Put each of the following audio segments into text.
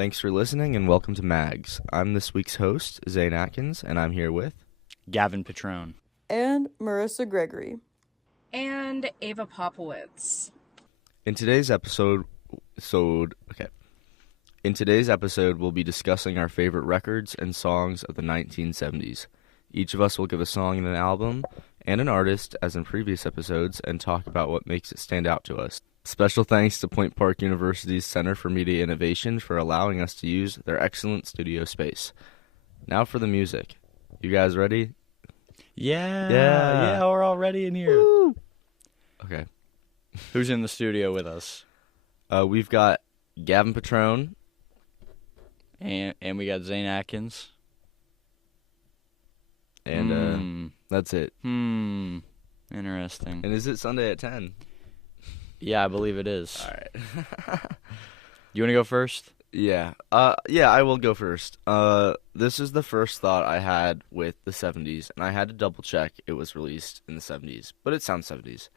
Thanks for listening and welcome to MAGGZ. I'm this week's host, Zane Atkins, and I'm here with Gavin Petrone. And Marissa Gregory. And Ava Popowitz. In today's episode, we'll be discussing our favorite records and songs of the 1970s. Each of us will give a song and an album and an artist, as in previous episodes, and talk about what makes it stand out to us. Special thanks to Point Park University's Center for Media Innovation for allowing us to use their excellent studio space. Now for the music. You guys ready? Yeah, we're all ready in here. Woo! Okay. Who's in the studio with us? We've got Gavin Petrone. And we got Zane Atkins. And that's it. Interesting. And is it Sunday at 10? Yeah, I believe it is. All right. You want to go first? Yeah. I will go first. This is the first thought I had with the 70s, and I had to double check it was released in the 70s, but it sounds 70s.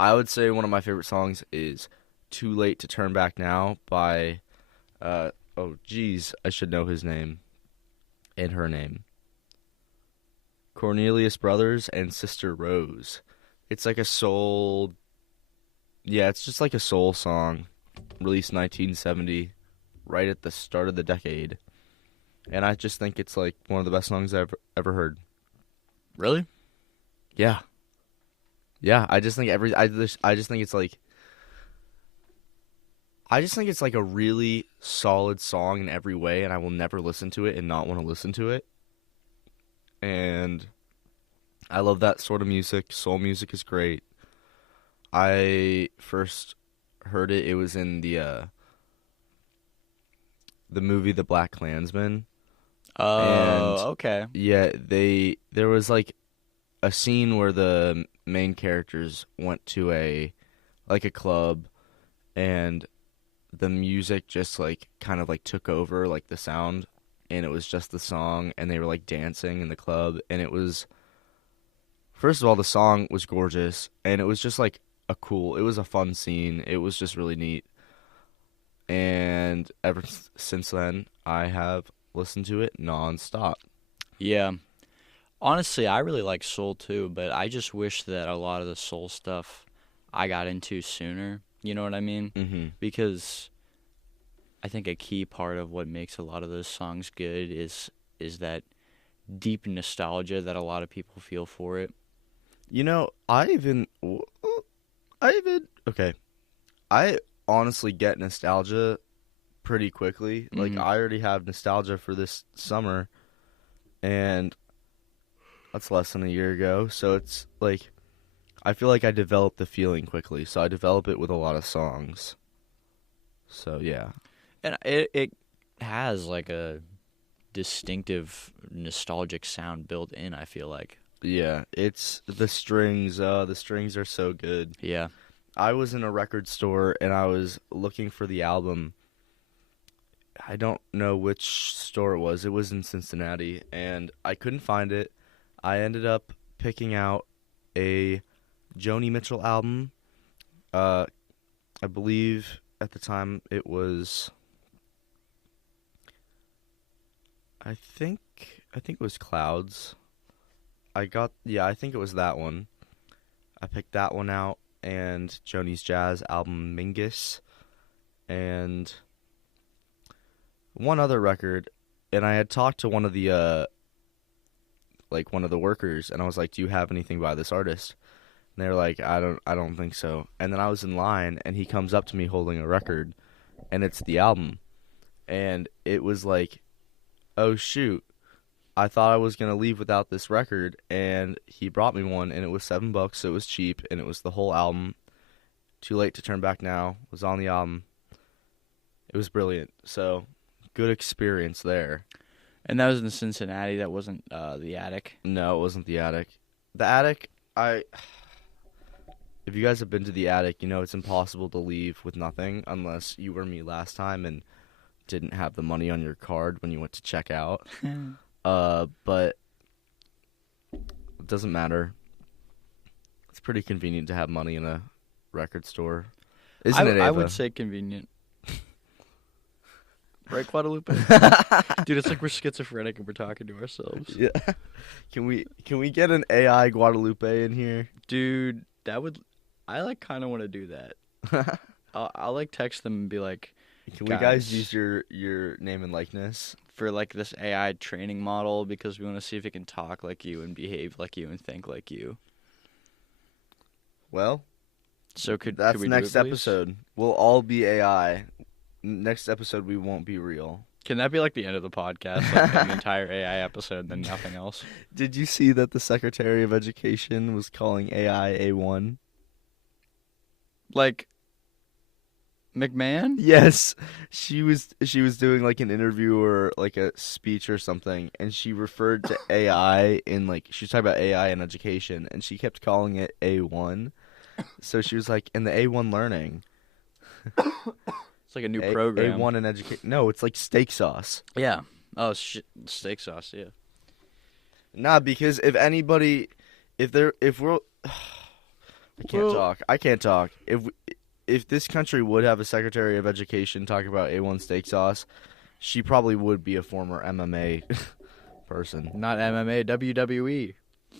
I would say one of my favorite songs is Too Late to Turn Back Now by, I should know his name and her name. Cornelius Brothers and Sister Rose. It's like a soul, it's just like a soul song, released 1970, right at the start of the decade. And I just think it's like one of the best songs I've ever heard. Really? Yeah. Yeah, I just think it's like a really solid song in every way, and I will never listen to it and not want to listen to it. And I love that sort of music. Soul music is great. I first heard it was in the movie The Black Klansman. Oh, okay. Yeah, there was like a scene where the main characters went to a club, and the music just like kind of like took over like the sound, and it was just the song, and they were like dancing in the club, and it was, first of all, the song was gorgeous, and it was just like it was a fun scene. It was just really neat. And ever since then, I have listened to it nonstop. Yeah. Honestly, I really like soul too, but I just wish that a lot of the soul stuff I got into sooner. You know what I mean? Mm-hmm. Because I think a key part of what makes a lot of those songs good is that deep nostalgia that a lot of people feel for it. You know, I honestly get nostalgia pretty quickly. Like, I already have nostalgia for this summer, and that's less than a year ago. So it's like, I feel like I develop the feeling quickly. So I develop it with a lot of songs. So, yeah. And it has like a distinctive nostalgic sound built in, I feel like. Yeah, it's the strings. The strings are so good. Yeah. I was in a record store and I was looking for the album. I don't know which store it was. It was in Cincinnati, and I couldn't find it. I ended up picking out a Joni Mitchell album. I believe at the time it was, I think it was Clouds. I think it was that one. I picked that one out, and Joni's jazz album MAGGZ, and one other record. And I had talked to one of the workers, and I was like, "Do you have anything by this artist?" And they were like, I don't think so." And then I was in line, and he comes up to me holding a record, and it's the album. And it was like, oh shoot, I thought I was going to leave without this record, and he brought me one, and it was $7, so it was cheap, and it was the whole album. Too Late to Turn Back Now was on the album. It was brilliant, so good experience there. And that was in Cincinnati. That wasn't the Attic? No, it wasn't the Attic. The Attic, if you guys have been to the Attic, you know it's impossible to leave with nothing unless you were me last time and didn't have the money on your card when you went to check out. But it doesn't matter. It's pretty convenient to have money in a record store. Isn't it, Ava? I would say convenient. Right, Guadalupe? Dude, it's like we're schizophrenic and we're talking to ourselves. Yeah. Can we get an AI Guadalupe in here? Dude, that would... I, like, kind of want to do that. I'll, like, text them and be like... Can we guys use your name and likeness? For, like, this AI training model because we want to see if it can talk like you and behave like you and think like you. Well, So that's could we next do it, please? episode. We'll all be AI. Next episode, we won't be real. Can that be, like, the end of the podcast? Like, the entire AI episode and then nothing else? Did you see that the Secretary of Education was calling AI A1? Like... McMahon? Yes, she was doing like an interview or like a speech or something, and she referred to AI in like she was talking about AI in education, and she kept calling it A1. So she was like, in the A1 learning, It's like a new program. A1 in education. No, it's like steak sauce. Yeah. Oh, shit. Steak sauce, yeah. Nah, because if we're, I can't talk. If this country would have a Secretary of Education talking about A1 steak sauce, she probably would be a former MMA person. Not MMA, WWE.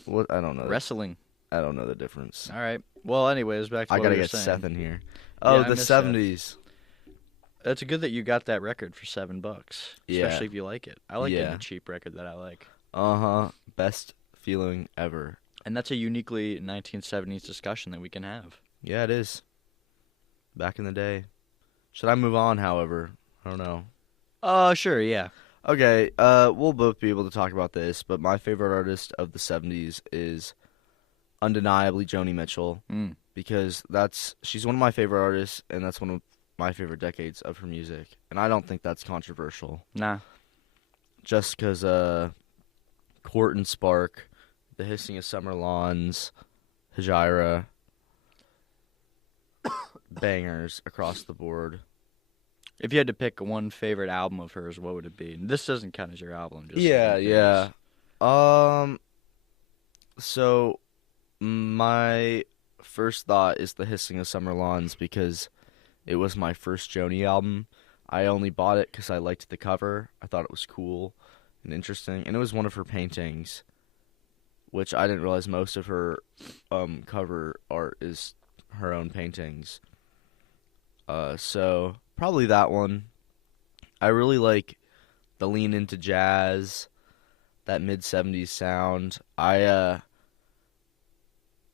What? I don't know. Wrestling. I don't know the difference. All right. Well, anyways, back to I what gotta we were get saying. Seth in here. Yeah, Oh, I the miss Seth. 70s. It's good that you got that record for $7, Yeah. especially if you like it. I like getting Yeah. a cheap record that I like. Uh-huh. Best feeling ever. And that's a uniquely 1970s discussion that we can have. Yeah, it is. Back in the day. Should I move on, however? I don't know. Sure, yeah. Okay, we'll both be able to talk about this, but my favorite artist of the 70s is undeniably Joni Mitchell, because she's one of my favorite artists, and that's one of my favorite decades of her music, and I don't think that's controversial. Nah. Just because Court and Spark, The Hissing of Summer Lawns, Hejira, bangers across the board. If you had to pick one favorite album of hers, what would it be? And this doesn't count as your album. Just Yeah, like yeah. things. So my first thought is The Hissing of Summer Lawns because it was my first Joni album. I only bought it because I liked the cover. I thought it was cool and interesting, and it was one of her paintings, which I didn't realize most of her cover art is her own paintings. So probably that one. I really like the lean into jazz, that mid-70s sound.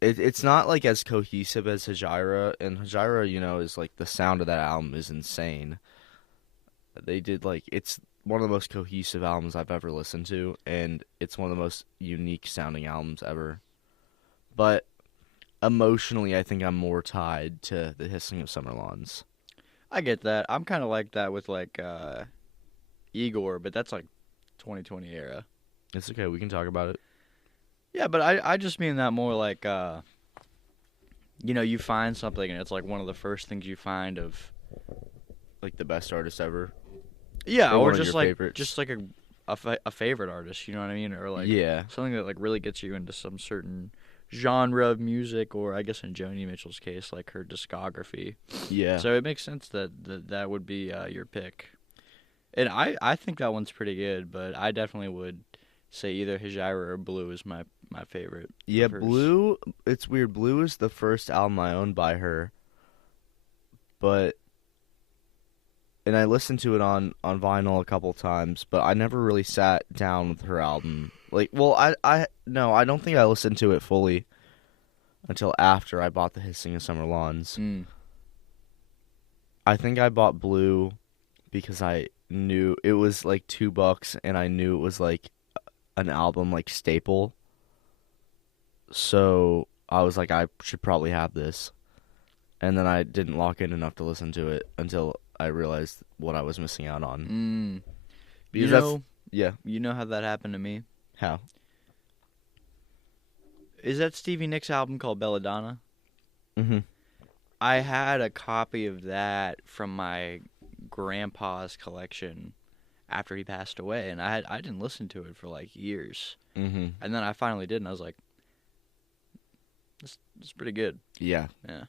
It's not like as cohesive as Hejira, and Hejira, is like the sound of that album is insane. They did it's one of the most cohesive albums I've ever listened to, and it's one of the most unique sounding albums ever. But emotionally, I think I'm more tied to The Hissing of Summer Lawns. I get that. I'm kind of like that with Igor, but that's like 2020 era. It's okay, we can talk about it. Yeah, but I just mean that more like, you find something and it's like one of the first things you find of. Like the best artist ever. Yeah, Or or one of just your like favorites. just like a favorite artist, you know what I mean? Or like Yeah. something that like really gets you into some certain genre of music, or I guess in Joni Mitchell's case, like her discography. Yeah. So it makes sense that would be your pick. And I think that one's pretty good, but I definitely would say either Hejira or Blue is my favorite. Yeah, of hers. Blue, it's weird. Blue is the first album I owned by her. And I listened to it on vinyl a couple times, but I never really sat down with her album. I don't think I listened to it fully until after I bought The Hissing of Summer Lawns. I think I bought Blue because I knew it was like $2 and I knew it was like an album like staple. So I was like, I should probably have this. And then I didn't lock in enough to listen to it until I realized what I was missing out on. Because you know how that happened to me? How? Is that Stevie Nicks album called Belladonna? Mm-hmm. I had a copy of that from my grandpa's collection after he passed away, and I didn't listen to it for like years. Mm-hmm. And then I finally did, and I was like, "It's pretty good." Yeah. Yeah.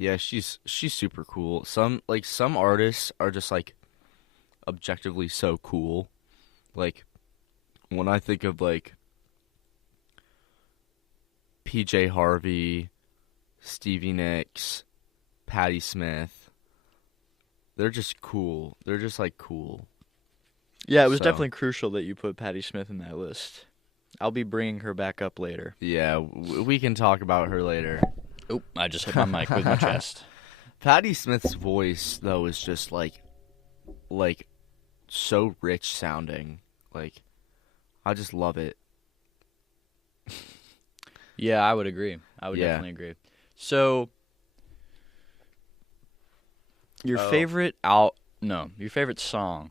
Yeah, she's super cool. Some artists are just like, objectively so cool. Like, when I think of, like, PJ Harvey, Stevie Nicks, Patti Smith, they're just cool. They're just, like, cool. Yeah, it was So- definitely crucial that you put Patti Smith in that list. I'll be bringing her back up later. Yeah, we can talk about her later. Oh, I just hit my mic with my chest. Patti Smith's voice, though, is just, like, so rich sounding. Like, I just love it. Yeah, I would agree. I would Yeah. definitely agree. So, your Oh. favorite your favorite song,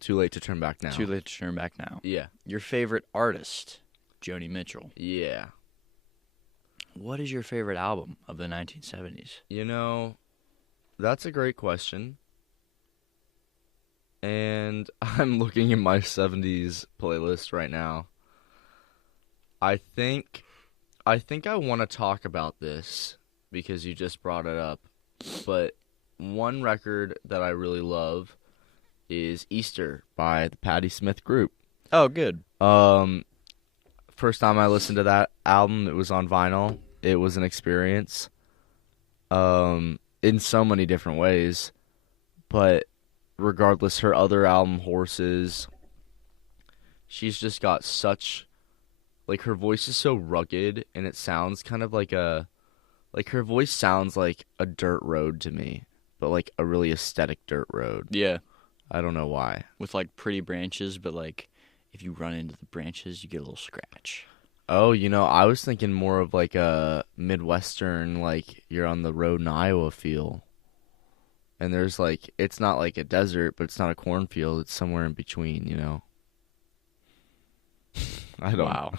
Too late to turn back now. Too Late to Turn Back Now. Yeah. Your favorite artist, Joni Mitchell. Yeah. What is your favorite album of the 1970s? You know, that's a great question. And I'm looking at my 70s playlist right now. I think I want to talk about this because you just brought it up. But one record that I really love is Easter by the Patti Smith Group. Oh, good. First time I listened to that album, it was on vinyl. It was an experience. In so many different ways. But regardless, her other album, Horses, she's just got such, like, her voice is so rugged, and it sounds kind of like her voice sounds like a dirt road to me, but like a really aesthetic dirt road. Yeah, I don't know why. with like pretty branches, but like if you run into the branches, you get a little scratch. Oh, I was thinking more of like a Midwestern, like you're on the road in Iowa feel. And there's like, it's not like a desert, but it's not a cornfield. It's somewhere in between, I don't Wow.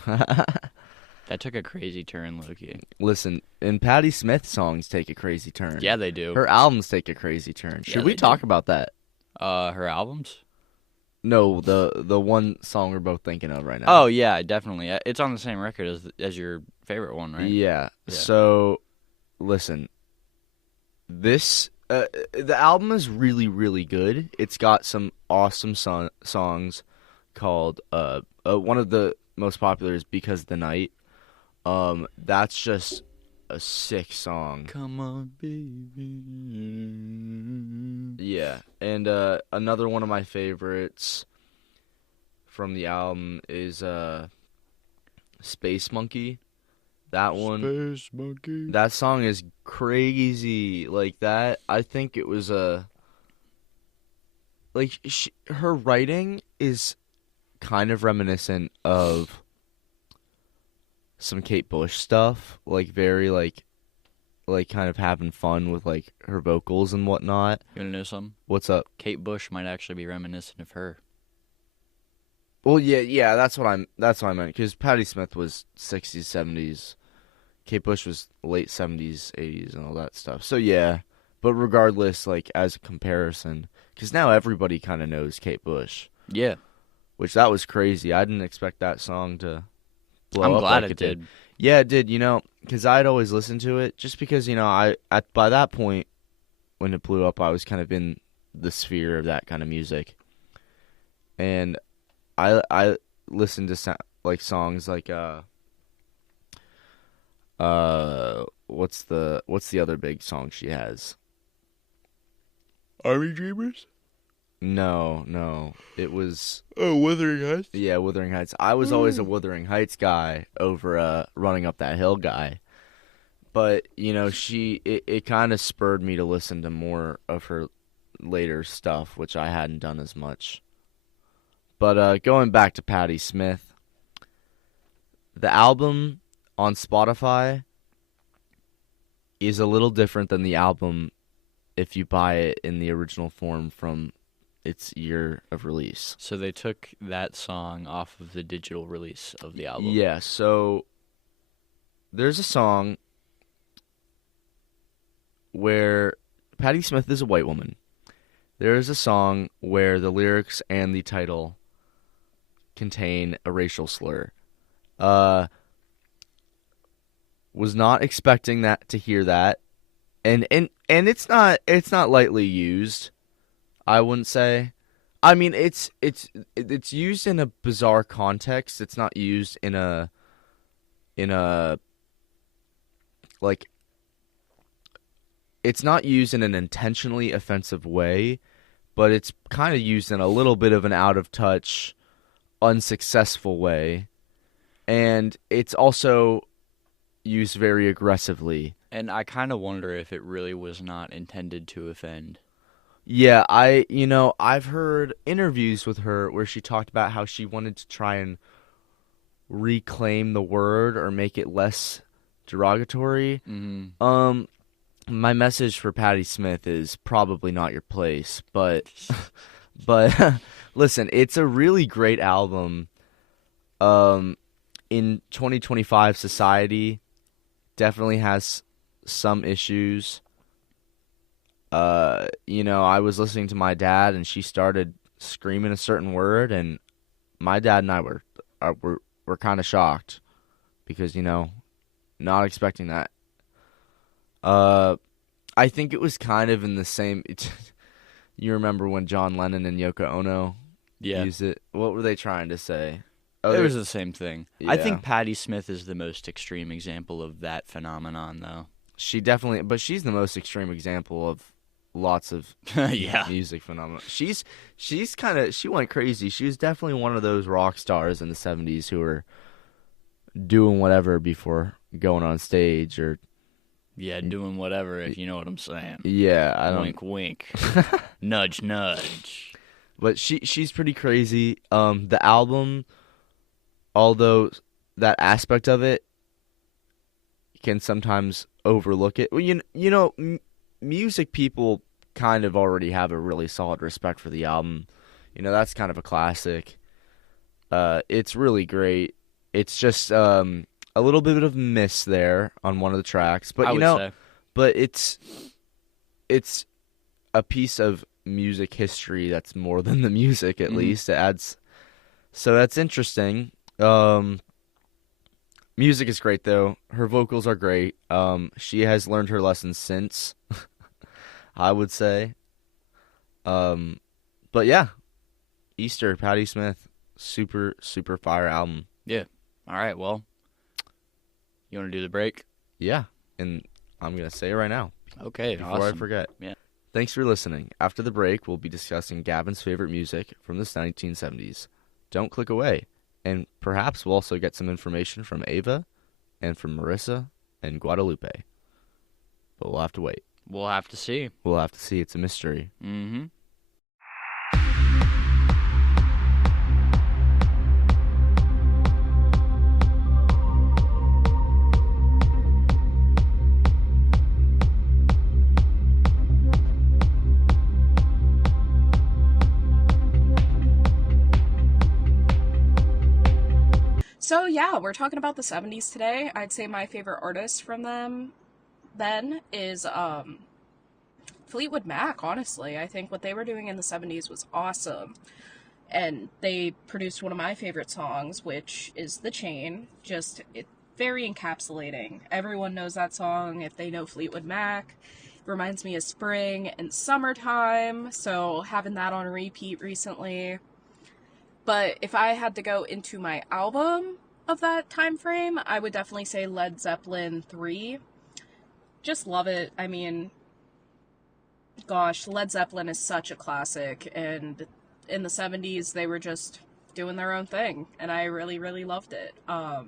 That took a crazy turn, Loki. Listen, and Patti Smith songs take a crazy turn. Yeah, they do. Her albums take a crazy turn. Yeah, Should we they talk do. about that? Her albums? No, the one song we're both thinking of right now. Oh yeah, definitely. It's on the same record as your favorite one, right? Yeah. Yeah. So, listen, this the album is really, really good. It's got some awesome songs called one of the most popular is Because of the Night. That's just a sick song. Come on, baby. Yeah, and another one of my favorites from the album is Space Monkey. That one, Space Monkey. that song is crazy. Like that, I think it was her writing is kind of reminiscent of some Kate Bush stuff, like very like kind of having fun with like her vocals and whatnot. You wanna know something? What's up? Kate Bush might actually be reminiscent of her. Well, yeah, that's what I meant. Because Patti Smith was 60s, 70s, Kate Bush was late 70s, 80s, and all that stuff. So yeah, but regardless, like as a comparison, because now everybody kind of knows Kate Bush, Yeah, which that was crazy. I didn't expect that song to blow I'm up glad like it did. Yeah, it did. Because I'd always listened to it, just because by that point when it blew up, I was kind of in the sphere of that kind of music, and I listened to like songs like what's the other big song she has? Army Dreamers? No, it was Wuthering Heights? yeah, Wuthering Heights. I was always a Wuthering Heights guy over Running Up That Hill guy. But, it kind of spurred me to listen to more of her later stuff, which I hadn't done as much. But going back to Patti Smith, the album on Spotify is a little different than the album if you buy it in the original form from its year of release. So they took that song off of the digital release of the album. Yeah, so there's a song where Patti Smith is a white woman. There is a song where the lyrics and the title contain a racial slur. Was not expecting to hear that. And it's not lightly used, I wouldn't say. I mean, it's used in a bizarre context. It's not used in a like it's not used in an intentionally offensive way, but it's kind of used in a little bit of an out of touch, unsuccessful way. And it's also used very aggressively. And I kind of wonder if it really was not intended to offend. Yeah, I've heard interviews with her where she talked about how she wanted to try and reclaim the word or make it less derogatory. My message for Patti Smith is probably not your place, but listen, it's a really great album. In 2025 society definitely has some issues. I was listening to my dad and she started screaming a certain word, and my dad and I were kind of shocked because, not expecting that. I think it was kind of in the same. You remember when John Lennon and Yoko Ono used it? What were they trying to say? Oh, It was the same thing. I Yeah. think Patti Smith is the most extreme example of that phenomenon, though. She definitely, but she's the most extreme example of lots of Yeah. music phenomena. She went crazy. She was definitely one of those rock stars in the 70s who were doing whatever before going on stage or Yeah, doing whatever, if you know what I'm saying. yeah, I don't. Wink, wink. Nudge, nudge. But she's pretty crazy. The album, although that aspect of it can sometimes overlook it. Well, music people kind of already have a really solid respect for the album. That's kind of a classic. It's really great. It's just a little bit of miss there on one of the tracks, but I would say. but it's a piece of music history that's more than the music. At least it adds. So that's interesting. Music is great though. Her vocals are great. She has learned her lessons since, I would say. But yeah, Easter, Patti Smith, super super fire album. Yeah. All right, well, you want to do the break? Yeah, and I'm gonna say it right now Okay, before awesome. I forget. Yeah. Thanks for listening. After the break, we'll be discussing Gavin's favorite music from the 1970s. Don't click away. And perhaps we'll also get some information from Ava and from Marissa and Guadalupe. But we'll have to wait. We'll have to see. We'll have to see. It's a mystery. Mm-hmm. So yeah, we're talking about the 70s today. I'd say my favorite artist from them then is Fleetwood Mac, honestly. I think what they were doing in the 70s was awesome. And they produced one of my favorite songs, which is The Chain. Just very encapsulating. Everyone knows that song if they know Fleetwood Mac. It reminds me of spring and summertime, so having that on repeat recently. But if I had to go into my album of that time frame, I would definitely say Led Zeppelin 3. Just love it. I mean, gosh, Led Zeppelin is such a classic, and in the 70s they were just doing their own thing, and I really, really loved it. The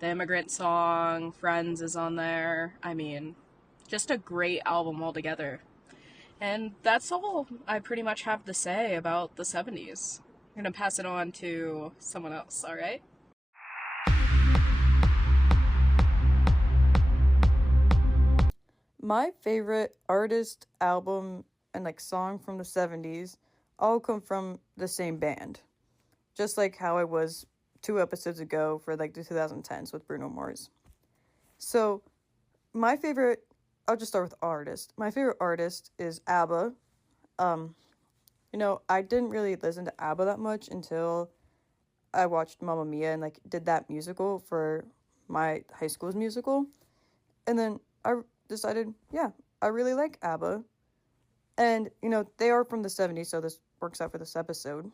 Immigrant Song, Friends is on there. I mean, just a great album altogether. And that's all I pretty much have to say about the 70s. I'm going to pass it on to someone else, all right? My favorite artist, album, and song from the 70s all come from the same band. Just like how I was 2 episodes ago for the 2010s with Bruno Mars. So, my favorite, I'll just start with artist. My favorite artist is ABBA. I didn't really listen to ABBA that much until I watched Mamma Mia and did that musical for my high school's musical. And then I decided, yeah, I really like ABBA. And, they are from the 70s, so this works out for this episode.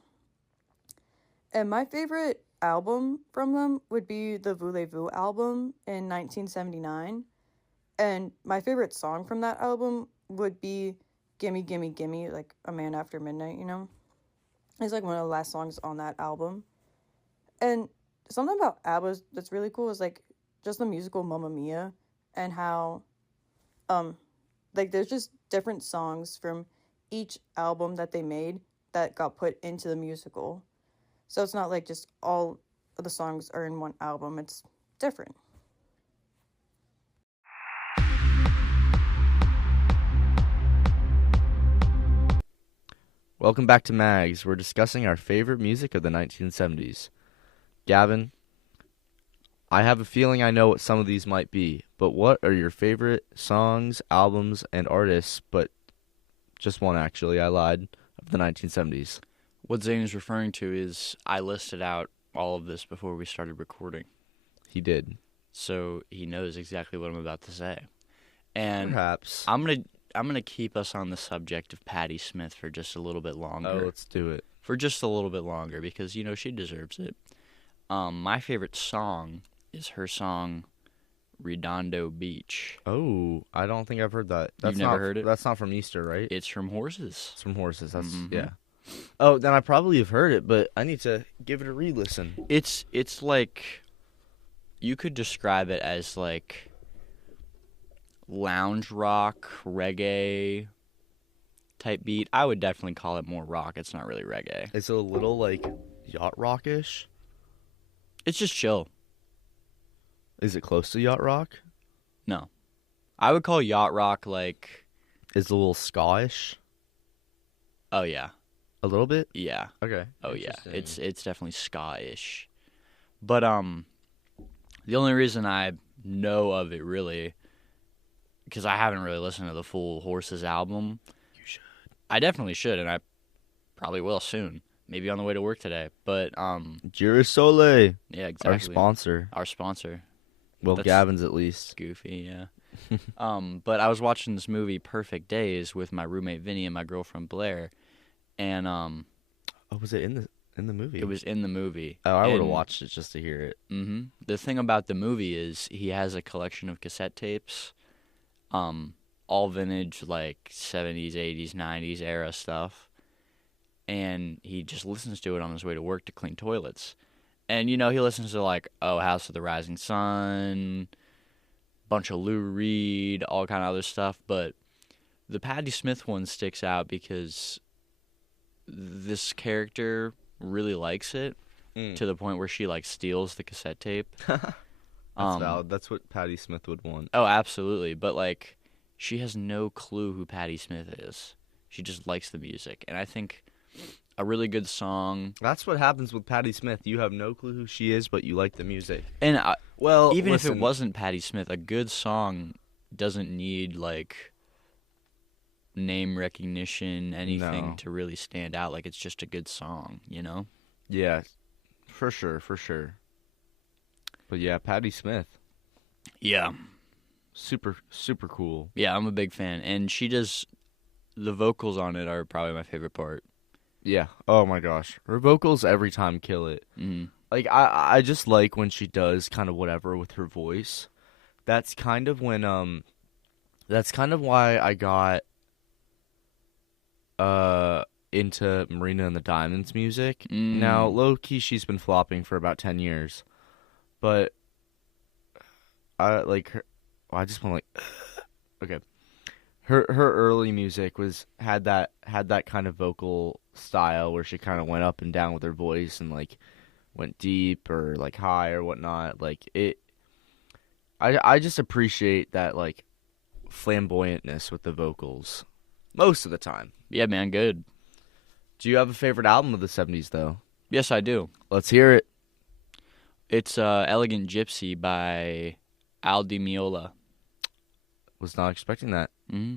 And my favorite album from them would be the Voulez-Vous album in 1979. And my favorite song from that album would be Gimme, Gimme, Gimme, like A Man After Midnight, you know? It's like one of the last songs on that album. And something about ABBA that's really cool is like just the musical Mamma Mia and how like there's just different songs from each album that they made that got put into the musical. So it's not like just all of the songs are in one album, it's different. Welcome back to MAGGZ. We're discussing our favorite music of the 1970s. Gavin, I have a feeling I know what some of these might be, but what are your favorite songs, albums, and artists, but just one actually, I lied, of the 1970s? What Zane is referring to is I listed out all of this before we started recording. He did. So he knows exactly what I'm about to say. And Perhaps. I'm gonna keep us on the subject of Patti Smith for just a little bit longer. Oh, let's do it. For just a little bit longer because, you know, she deserves it. My favorite song is her song Redondo Beach. Oh, I don't think I've heard that. You've never heard it? That's not from Easter, right? It's from Horses. It's from Horses. That's Mhm. yeah. Oh, then I probably have heard it, but I need to give it a re-listen. It's like, you could describe it as like lounge rock, reggae type beat. I would definitely call it more rock. It's not really reggae. It's a little like yacht rockish. It's just chill. Is it close to yacht rock? No. I would call yacht rock like, Is it a little ska-ish? oh yeah. A little bit? Yeah. Okay. Oh yeah. Interesting. It's definitely ska-ish. But the only reason I know of it really, because I haven't really listened to the full Horses album. You should. I definitely should, and I probably will soon. Maybe on the way to work today. But Girasole, yeah, exactly. our sponsor. Our sponsor. Well, That's- Gavin's at least. Goofy, yeah. But I was watching this movie Perfect Days with my roommate Vinny and my girlfriend Blair, and Oh, was it in the movie? it was in the movie. Oh, I would have And- watched it just to hear it. The thing about the movie is he has a collection of cassette tapes, all vintage, like 70s, 80s, 90s era stuff, and he just listens to it on his way to work to clean toilets. And, you know, he listens to, like, Oh, House of the Rising Sun, bunch of Lou Reed, all kind of other stuff, but the Patti Smith one sticks out because this character really likes it to the point where she, like, steals the cassette tape. That's valid. That's what Patti Smith would want. Oh, absolutely. But, like, she has no clue who Patti Smith is. She just likes the music. And I think a really good song. That's what happens with Patti Smith. You have no clue who she is, but you like the music. And Well, even if listen, it wasn't Patti Smith, a good song doesn't need, like, name recognition, anything No. to really stand out. Like, it's just a good song, you know? Yeah, for sure. But yeah, Patti Smith, Yeah. super cool. Yeah, I'm a big fan. And she does, the vocals on it are probably my favorite part. Yeah. Oh my gosh, her vocals every time kill it. Mm. Like I just like when she does kind of whatever with her voice. That's kind of when that's kind of why I got into Marina and the Diamonds music. Mm. Now, low key she's been flopping for about 10 years. But I like her. I just want to like okay. Her early music had that kind of vocal style where she kind of went up and down with her voice and like went deep or like high or whatnot. Like it, I just appreciate that like flamboyantness with the vocals most of the time. Yeah, man, good. Do you have a favorite album of the 70s though? Yes, I do. Let's hear it. It's Elegant Gypsy by Al Di Meola. Was not expecting that. Mm-hmm.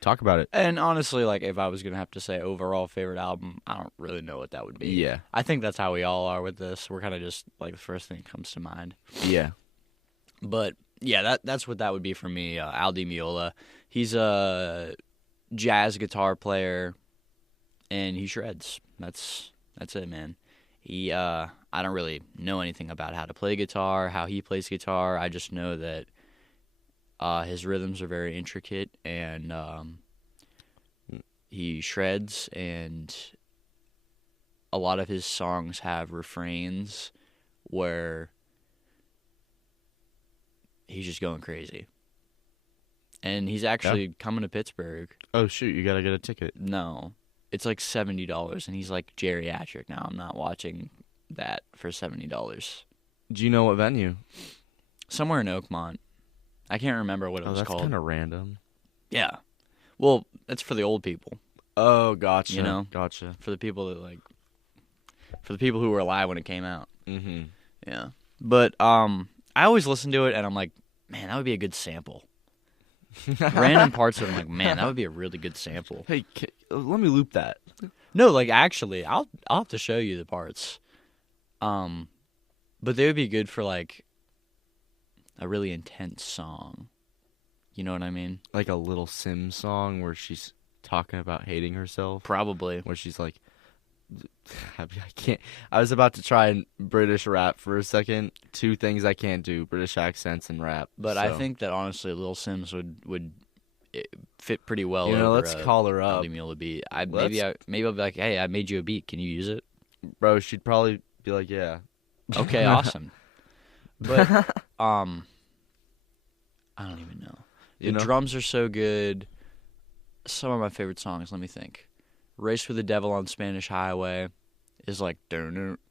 Talk about it. And honestly, like, if I was going to have to say overall favorite album, I don't really know what that would be. Yeah. I think that's how we all are with this. We're kind of just, like, the first thing that comes to mind. Yeah. But, yeah, that's what that would be for me, Al Di Meola. He's a jazz guitar player and he shreds. That's it, man. He I don't really know anything about how to play guitar, how he plays guitar. I just know that his rhythms are very intricate, and he shreds, and a lot of his songs have refrains where he's just going crazy. And he's actually coming to Pittsburgh. Oh, shoot, you gotta get a ticket. No. It's like $70, and he's like geriatric now. I'm not watching that for $70. Do you know what venue? Somewhere in Oakmont. I can't remember what it was That's called. kind of random. Yeah. Well, that's for the old people. Oh, gotcha. You know? Gotcha. For the people who were alive when it came out. Mm-hmm. Yeah. But I always listen to it, and I'm like, man, that would be a good sample. Random parts of it, I'm like, man, that would be a really good sample. Hey, let me loop that. No, like, actually, I'll have to show you the parts. But they would be good for, like, a really intense song. You know what I mean? Like a Little Sims song where she's talking about hating herself. Probably. Where she's like, I can't. I was about to try and British rap for a second. Two things I can't do: British accents and rap. But so. I think that honestly, Little Sims would fit pretty well. You know, over let's call her up. Maybe I'll be like, hey, I made you a beat. Can you use it? Bro, she'd probably be like, yeah. Okay, awesome. But I don't even know. The drums are so good. Some of my favorite songs. Let me think. Race with the Devil on Spanish Highway is like like the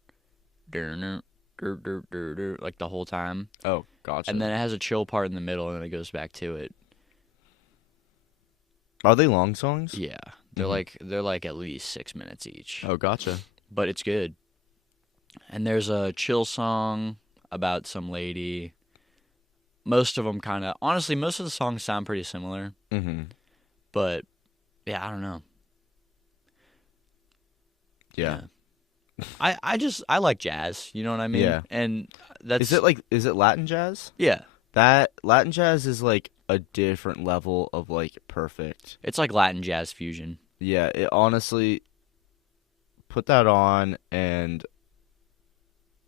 whole time. Oh, gotcha. And then it has a chill part in the middle, and then it goes back to it. Are they long songs? Yeah, they're like at least 6 minutes each. Oh, gotcha. But it's good. And there's a chill song about some lady. Most of them honestly, most of the songs sound pretty similar. Mm-hmm. But yeah, I don't know. Yeah. I like jazz, you know what I mean? Yeah. And that's is it Latin jazz? Yeah. That Latin jazz is like a different level of like perfect. It's like Latin jazz fusion. Yeah, it honestly put that on and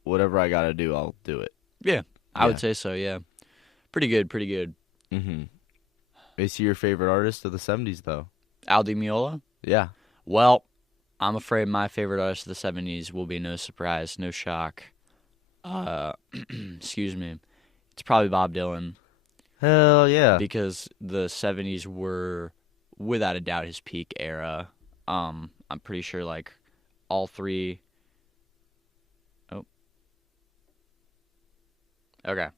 whatever I got to do, I'll do it. Yeah. I would say so, yeah. Pretty good. Mm-hmm. Is he your favorite artist of the 70s though? Al Di Meola? Yeah. Well, I'm afraid my favorite artist of the 70s will be no surprise, no shock. Excuse me. It's probably Bob Dylan. Hell yeah. Because the 70s were, without a doubt, his peak era. I'm pretty sure, like, all three... Oh. Okay.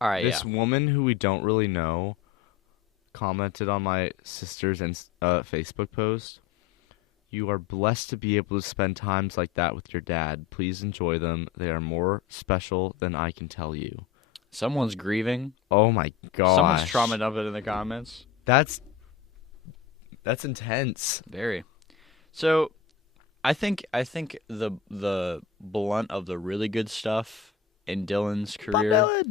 All right, This woman who we don't really know commented on my sister's Facebook post. You are blessed to be able to spend times like that with your dad. Please enjoy them. They are more special than I can tell you. Someone's grieving. Oh my gosh. Someone's trauma dumping in the comments. That's intense. Very. So, I think the blunt of the really good stuff in Dylan's career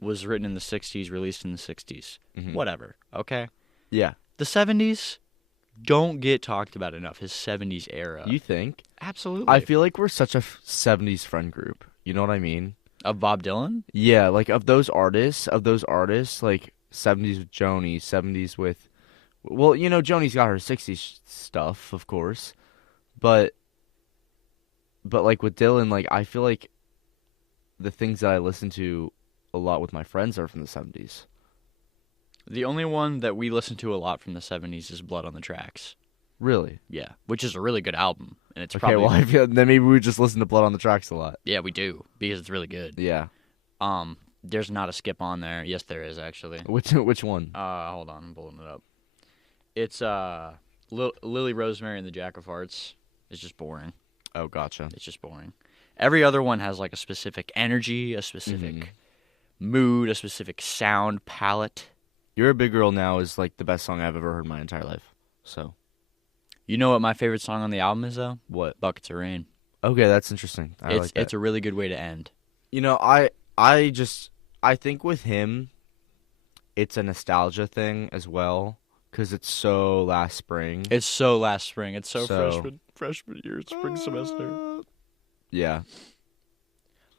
was written in the 60s, released in the 60s. Mm-hmm. Whatever. Okay? Yeah. The 70s don't get talked about enough. His 70s era. You think? Absolutely. I feel like we're such a 70s friend group. You know what I mean? Of Bob Dylan? Yeah, like of those artists, like 70s with Joni, 70s with... Well, you know, Joni's got her 60s stuff, of course. But like with Dylan, like I feel like the things that I listen to a lot with my friends are from the 70s. The only one that we listen to a lot from the 70s is Blood on the Tracks. Really? Yeah, which is a really good album, and it's Okay, probably... well, I feel then maybe we just listen to Blood on the Tracks a lot. Yeah, we do, because it's really good. Yeah. There's not a skip on there. Yes, there is, actually. Which one? Hold on, I'm pulling it up. It's Lily Rosemary and the Jack of Hearts. It's just boring. Oh, gotcha. It's just boring. Every other one has like a specific energy, a specific mood, a specific sound palette. You're a Big Girl Now is like the best song I've ever heard in my entire life. So, you know what my favorite song on the album is though? What? Buckets of Rain. Okay, that's interesting. I like that. It's a really good way to end. You know, I think with him, it's a nostalgia thing as well because it's so last spring. It's so last spring. It's so, So- freshman year, spring semester. Yeah.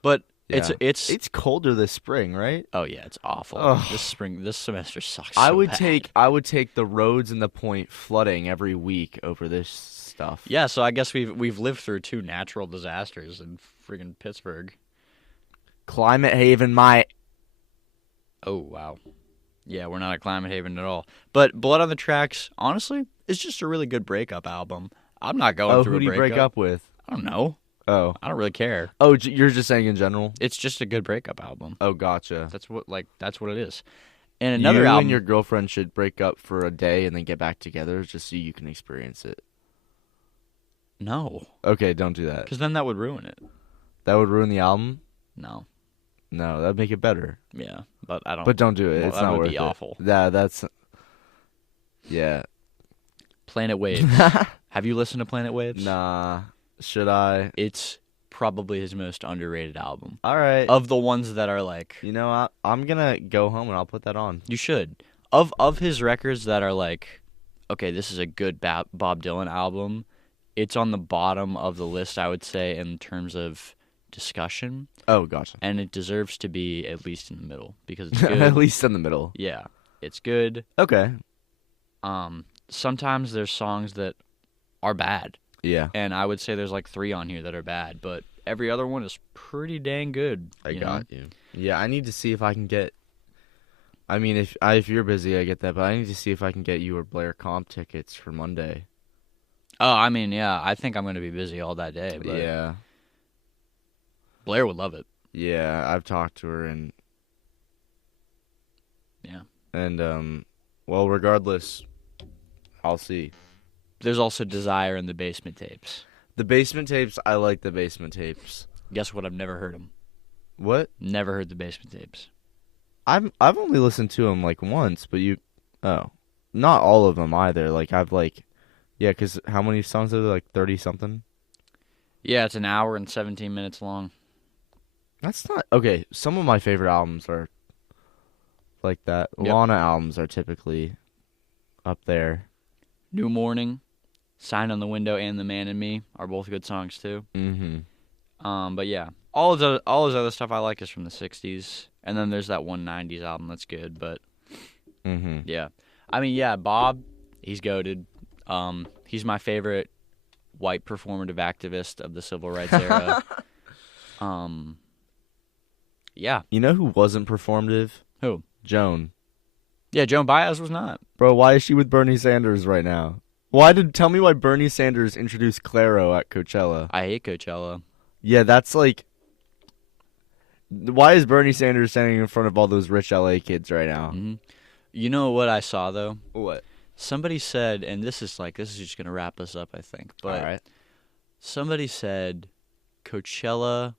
But Yeah. it's It's colder this spring, right? oh yeah, it's awful. Ugh. This semester sucks. I so would bad. I would take the roads and the point flooding every week over this stuff. Yeah, so I guess we've lived through 2 natural disasters in friggin' Pittsburgh. Climate haven, my. Oh wow. Yeah, we're not a climate haven at all. But Blood on the Tracks, honestly, is just a really good breakup album. I'm not going Oh, through who a do you break up with? I don't know. Oh. I don't really care. Oh, you're just saying in general? It's just a good breakup album. Oh, gotcha. That's what it is. And another you album. and your girlfriend should break up for a day and then get back together just so you can experience it. No, Okay, don't do that. because then that would ruin it. That would ruin the album? No. No, that'd make it better. Yeah, but I don't. But don't do it. Well, It's that not would worth be it. awful. That's. Yeah. Planet Waves. Have you listened to Planet Waves? Nah. Should I? It's probably his most underrated album. All right. Of the ones that are like, You know, I'm gonna go home and I'll put that on. you should. Of his records that are like, okay, this is a good Bob Dylan album. It's on the bottom of the list, I would say, in terms of discussion, Oh, gotcha. and it deserves to be at least in the middle because it's At good. least in the middle. Yeah, it's good. Okay. Sometimes there's songs that are bad, Yeah. and I would say there's like 3 on here that are bad, but every other one is pretty dang good. I you know? got you. Yeah, I need to see if I can get. I mean, if you're busy, I get that, but I need to see if I can get you or Blair comp tickets for Monday. Oh, I mean, yeah, I think I'm going to be busy all that day, but Yeah. Blair would love it. Yeah, I've talked to her and Yeah. well, regardless, I'll see. There's also Desire in the Basement Tapes. The basement tapes, I like the basement tapes. Guess what? I've never heard them. What? Never heard the Basement Tapes. I've only listened to them like once, but not all of them either. Like yeah, because how many songs are there? Like 30 something. Yeah, it's an hour and 17 minutes long. That's not okay. Some of my favorite albums are like that. Yep. Lana albums are typically up there. New Morning, Sign on the Window, and The Man in Me are both good songs too. Mm-hmm. But yeah, all his other stuff I like is from the 60s. And then there's that 190s album that's good, but Mm-hmm. yeah. I mean, yeah, Bob, he's goated. He's my favorite white performative activist of the civil rights era. Yeah. You know who wasn't performative? Who? Joan. Yeah, Joan Baez was not. Bro, why is she with Bernie Sanders right now? Tell me why Bernie Sanders introduced Claro at Coachella. I hate Coachella. Yeah, that's like, why is Bernie Sanders standing in front of all those rich LA kids right now? Hmm. You know what I saw though? What? Somebody said, and this is just gonna wrap us up, I think. But All right. somebody said Coachella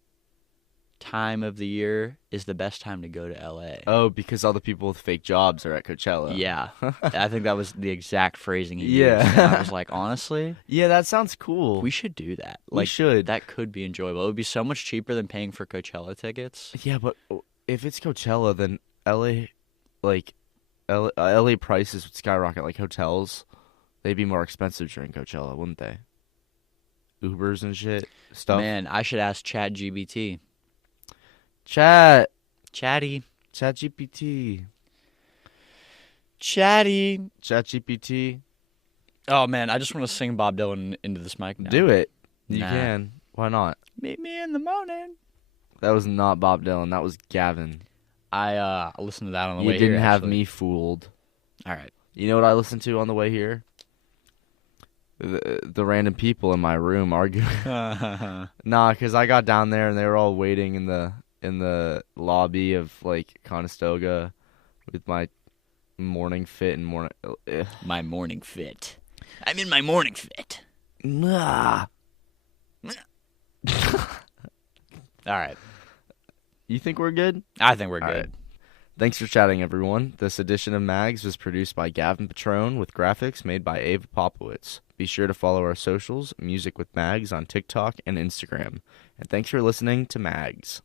time of the year is the best time to go to LA. Oh, because all the people with fake jobs are at Coachella. Yeah, I think that was the exact phrasing he Yeah. used. And I was like, honestly, Yeah, that sounds cool. we should do that. We should. That could be enjoyable. It would be so much cheaper than paying for Coachella tickets. Yeah, but if it's Coachella, then LA prices would skyrocket. Like hotels, they'd be more expensive during Coachella, wouldn't they? Ubers and shit stuff. Man, I should ask ChatGPT. Chatty. ChatGPT. ChatGPT. Oh man, I just want to sing Bob Dylan into this mic now. Do it. You Nah. can. Why not? Meet me in the morning. That was not Bob Dylan. That was Gavin. I listened to that on the You way here. didn't have actually. me fooled. All right. You know what I listened to on the way here? The random people in my room arguing. Nah, because I got down there and they were all waiting in the lobby of like Conestoga with my morning fit and morning. My morning fit. I'm in my morning fit. Nah. All right. You think we're good? I think we're All good. right. Thanks for chatting, everyone. This edition of MAGGZ was produced by Gavin Petrone with graphics made by Ava Popowitz. Be sure to follow our socials, Music with MAGGZ on TikTok and Instagram. And thanks for listening to MAGGZ.